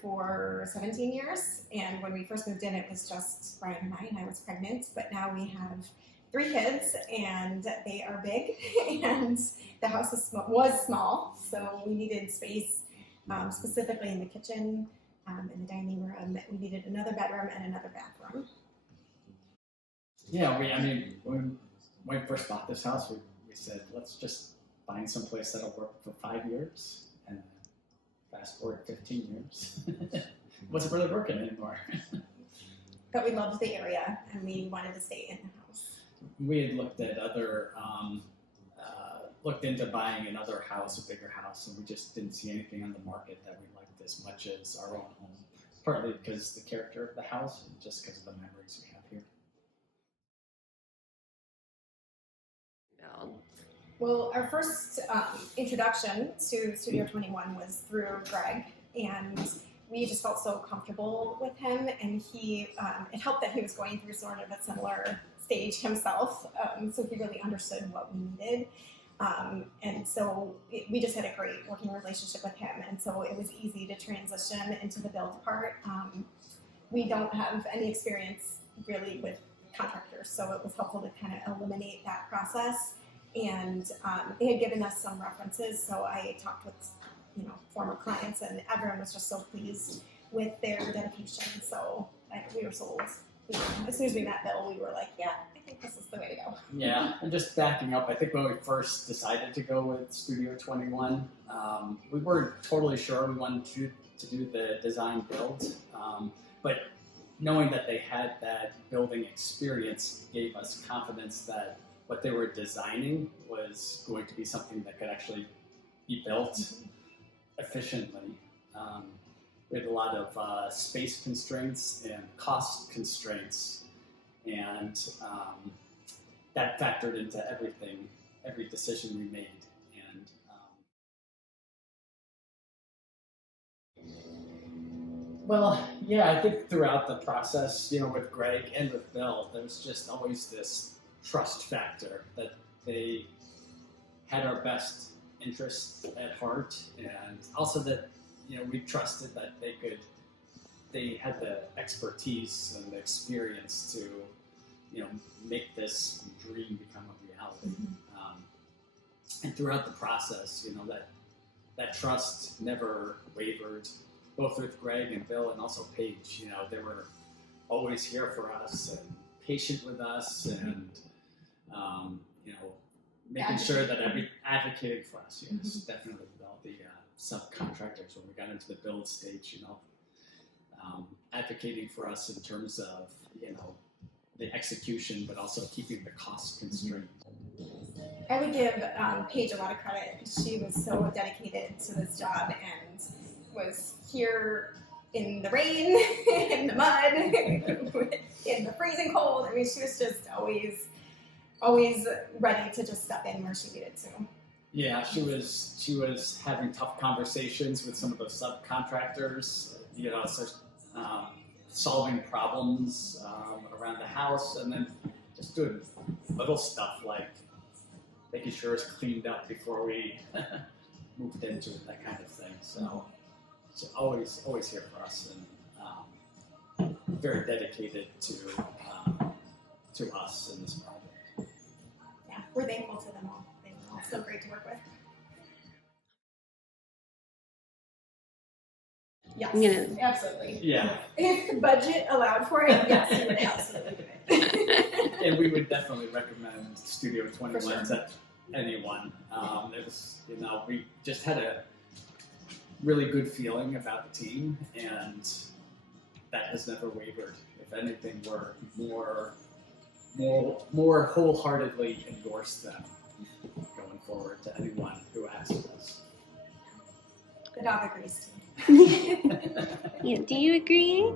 for 17 years, and when we first moved in, it was just Brian and I was pregnant, but now we have 3 kids, and they are big, and the house was small, so we needed space, specifically in the kitchen, in the dining room. We needed another bedroom and another bathroom. Yeah, when we first bought this house, we said, let's just find some place that'll work for 5 years, and fast forward 15 years. It wasn't really working anymore. But we loved the area, and we wanted to stay in the house. We had looked at looked into buying another house, a bigger house, and we just didn't see anything on the market that we liked as much as our own home. Partly because the character of the house, and just because of the memories we have here. Well, our first introduction to Studio 21 was through Greg, and we just felt so comfortable with him, and it helped that he was going through sort of a similar stage himself, so he really understood what we needed. And so we just had a great working relationship with him, and so it was easy to transition into the build part. We don't have any experience really with contractors, so it was helpful to kind of eliminate that process. And they had given us some references, so I talked with former clients, and everyone was just so pleased with their dedication. So we were sold. As soon as we met Bill, we were like, yeah, I think this is the way to go. Yeah, and just backing up, I think when we first decided to go with Studio 21, we weren't totally sure we wanted to do the design build, but knowing that they had that building experience gave us confidence that what they were designing was going to be something that could actually be built efficiently. We had a lot of space constraints and cost constraints, and that factored into everything, every decision we made. And well, yeah, I think throughout the process, with Greg and with Bill, there was just always this trust factor that they had our best interests at heart, and also that we trusted that they had the expertise and the experience to make this dream become a reality. And throughout the process, that trust never wavered, both with Greg and Bill, and also Paige. They were always here for us and patient with us, and making sure that advocating for us. Yes, definitely all the subcontractors when we got into the build stage. Advocating for us in terms of the execution, but also keeping the cost constrained. I would give Paige a lot of credit. She was so dedicated to this job and was here in the rain, in the mud, in the freezing cold. I mean, she was just always ready to just step in where she needed to. Yeah, she was having tough conversations with some of those subcontractors, solving problems around the house, and then just doing little stuff like making sure it's cleaned up before we moved into it, that kind of thing. So she's always here for us, and very dedicated to us in this project. Yeah, we're thankful to them all. They were all so great to work with. Yes, absolutely. Yeah. If the budget allowed for it, yes, we would absolutely do it. And we would definitely recommend Studio 21 sure. to anyone. It was, we just had a really good feeling about the team, and that has never wavered. If anything, we're more wholeheartedly endorse them going forward to anyone who asks us. The dog agrees too. Yeah, do you agree?